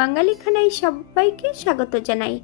বাঙালি খানায় সবাইকে স্বাগত জানাই।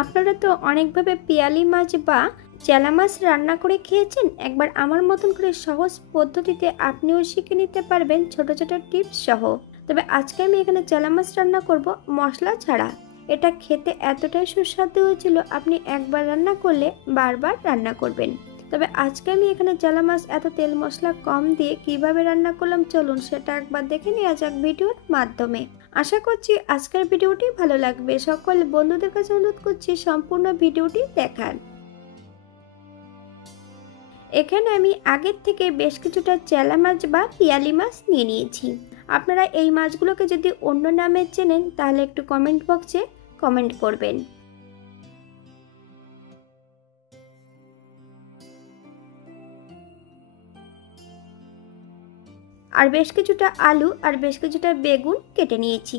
আপনারা তো অনেকভাবে পিয়ালি মাছ বা চেলা মাছ রান্না করে খেয়েছেন। একবার আমার মতন করে সহজ পদ্ধতিতে আপনিও শিখে নিতে পারবেন ছোট ছোট টিপস সহ। তবে আজকে আমি এখানে চেলা মাছ রান্না করব মশলা ছাড়া। এটা খেতে এতটাই সুস্বাদু হয়েছিল, আপনি একবার রান্না করলে বারবার রান্না করবেন। তবে আজকে আমি এখানে চেলা মাছ এত তেল মশলা কম দিয়ে কিভাবে রান্না করলাম, চলুন সেটা একবার দেখে নেওয়া যাক ভিডিওর মাধ্যমে। আশা করছি আজকের ভিডিওটি ভালো লাগবে। সকল বন্ধুদের কাছে অনুরোধ করছি সম্পূর্ণ ভিডিওটি দেখার। এখানে আমি আগের থেকে বেশ কিছুটা চেলা মাছ বা পিয়ালি মাছ নিয়ে নিয়েছি। আপনারা এই মাছগুলোকে যদি অন্য নামে চেনেন তাহলে একটু কমেন্ট বক্সে কমেন্ট করবেন। আর বেশ কিছুটা আলু আর বেশ কিছুটা বেগুন কেটে নিয়েছি।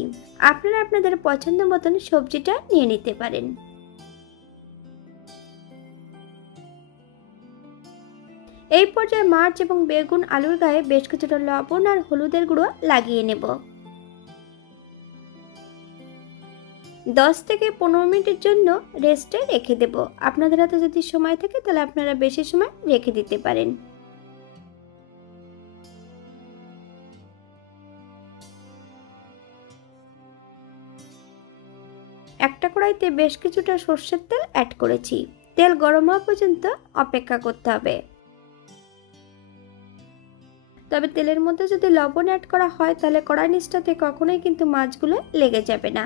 আপনারা আপনাদের পছন্দ মতন সবজিটা নিয়ে নিতে পারেন। এই পর্যায়ে মাছ এবং বেগুন আলুর গায়ে বেশ কিছুটা লবণ আর হলুদের গুঁড়ো লাগিয়ে নেব। 10 থেকে 15 মিনিটের জন্য রেস্টে রেখে দেব। আপনাদের হাতে যদি সময় থাকে তাহলে আপনারা বেশি সময় রেখে দিতে পারেন। একটা কড়াইতে বেশ কিছুটা সরষের তেল অ্যাড করেছি। তেল গরম হওয়া পর্যন্ত অপেক্ষা করতে হবে। তবে তেলের মধ্যে যদি লবণ অ্যাড করা হয় তাহলে কড়াই নিচটাতে কখনোই কিন্তু মাছগুলো লেগে যাবে না।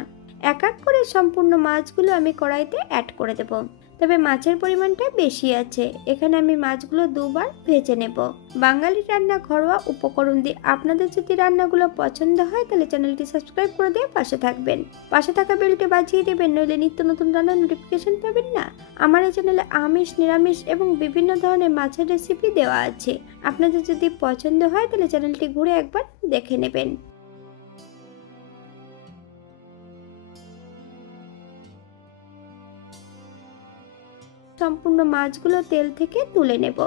এক এক করে সম্পূর্ণ মাছগুলো আমি কড়াইতে অ্যাড করে দেব। তবে মাছের পরিমাণটা বেশি আছে, এখানে আমি মাছগুলো দুবার ভেজে নেব। বাঙালি রান্না ঘরোয়া উপকরণ দিয়ে আপনাদের যদি রান্নাগুলো পছন্দ হয় তাহলে চ্যানেলটি সাবস্ক্রাইব করে দিয়ে পাশে থাকবেন। পাশে থাকা বেলটি বাজিয়ে দেবেন, নইলে নিত্য নতুন রান্নার নোটিফিকেশন পাবেন না। আমার এই চ্যানেলে আমিষ, নিরামিষ এবং বিভিন্ন ধরনের মাছের রেসিপি দেওয়া আছে। আপনাদের যদি পছন্দ হয় তাহলে চ্যানেলটি ঘুরে একবার দেখে নেবেন। সম্পূর্ণ মাছগুলো তেল থেকে তুলে নেব।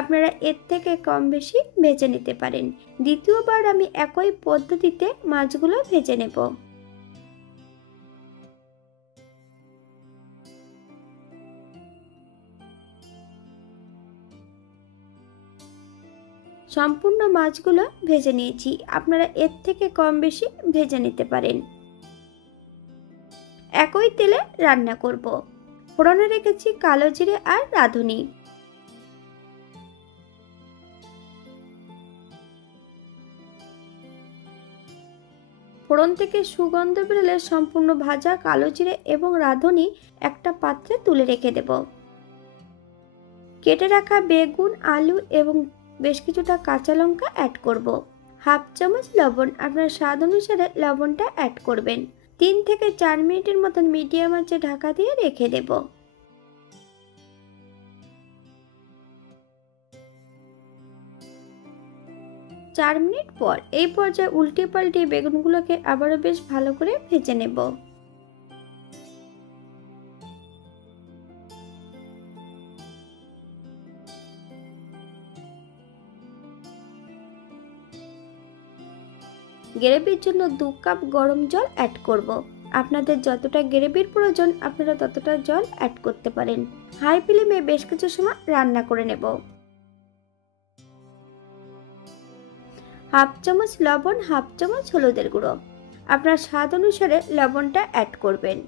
আপনারা এর থেকে কম বেশি ভেজে নিতে পারেন। দ্বিতীয়বার আমি একই পদ্ধতিতে মাছগুলো ভেজে নেব। সম্পূর্ণ মাছগুলো ভেজে নিয়েছি, আপনারা এর থেকে কম বেশি ভেজে নিতে পারেন। একই তেলে রান্না করব। ফোড়নে রেখেছি কালো জিরে আর রাঁধুনি। ফোড়ন থেকে সুগন্ধ বেরোলে সম্পূর্ণ ভাজা কালো জিরে এবং রাঁধুনি একটা পাত্রে তুলে রেখে দেব। কেটে রাখা বেগুন, আলু এবং বেশ কিছুটা কাঁচা লঙ্কা অ্যাড করব। হাফ চামচ লবণ, আপনার স্বাদ অনুসারে লবণটা অ্যাড করবেন। 3 থেকে 4 মিনিটের মতন মিডিয়াম আঁচে ঢাকা দিয়ে রেখে দেব। 4 মিনিট পর এই পর্যায়ে উল্টে পাল্টে বেগুনগুলোকে আবারও বেশ ভালো করে ভেজে নেব। গ্রেভির জন্য 2 কাপ গরম জল অ্যাড করব। আপনাদের যতটা গ্রেভির প্রয়োজন আপনারা ততটা জল অ্যাড করতে পারেন। হাই ফ্লেমে বেশ কিছু সময় রান্না করে নেব। হাফ চামচ লবণ, হাফ চামচ হলুদের গুঁড়ো, আপনার স্বাদ অনুসারে লবণটা অ্যাড করবেন।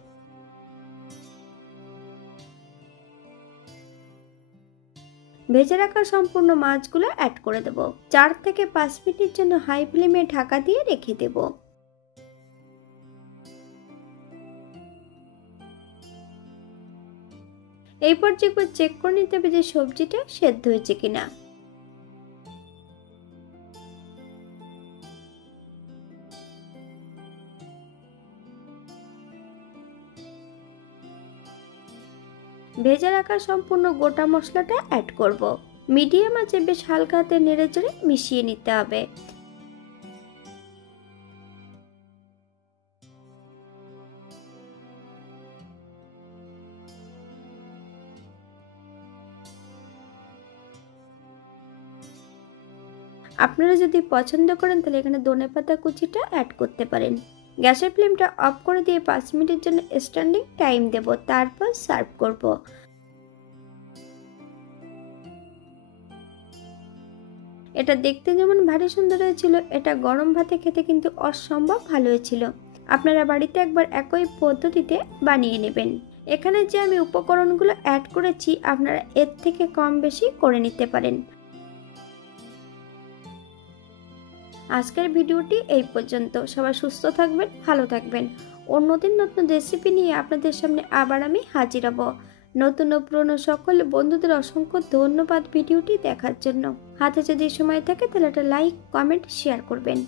ভেজে রাখা সম্পূর্ণ মাছগুলো অ্যাড করে দেব। 4 থেকে 5 মিনিটের জন্য হাই ফ্লেমে ঢাকা দিয়ে রেখে দেব। এই পর্যায়ে একবার চেক করে নিতে হবে যে সবজিটা সেদ্ধ হয়েছে কিনা। ভেজে রাখা সম্পূর্ণ গোটা মশলাটা অ্যাড করব। মিডিয়াম আঁচে বেশ হালকা হাতে নেড়েচেড়ে মিশিয়ে নিতে হবে। আপনারা যদি পছন্দ করেন তাহলে এখানে ধনেপাতা কুচিটা অ্যাড করতে পারেন। গ্যাসের ফ্লেমটা অফ করে দিয়ে 5 মিনিটের জন্য স্ট্যান্ডিং টাইম দেব, তারপর সার্ভ করব। এটা দেখতে যেমন ভারী সুন্দর হয়েছিল, এটা গরম ভাতে খেতে কিন্তু অসম্ভব ভালো হয়েছিল। আপনারা বাড়িতে একবার একই পদ্ধতিতে বানিয়ে নেবেন। এখানে যে আমি উপকরণগুলো অ্যাড করেছি আপনারা এর থেকে কম বেশি করে নিতে পারেন। আজকের ভিডিওটি এই পর্যন্ত। সবাই সুস্থ থাকবেন, ভালো থাকবেন। অন্যদিন নতুন রেসিপি নিয়ে আপনাদের সামনে আবার আমি হাজির হব। নতুন ও পুরনো সকল বন্ধুদের অসংখ্য ধন্যবাদ ভিডিওটি দেখার জন্য। হাতে যদি সময় থাকে তাহলে একটা লাইক, কমেন্ট, শেয়ার করবেন।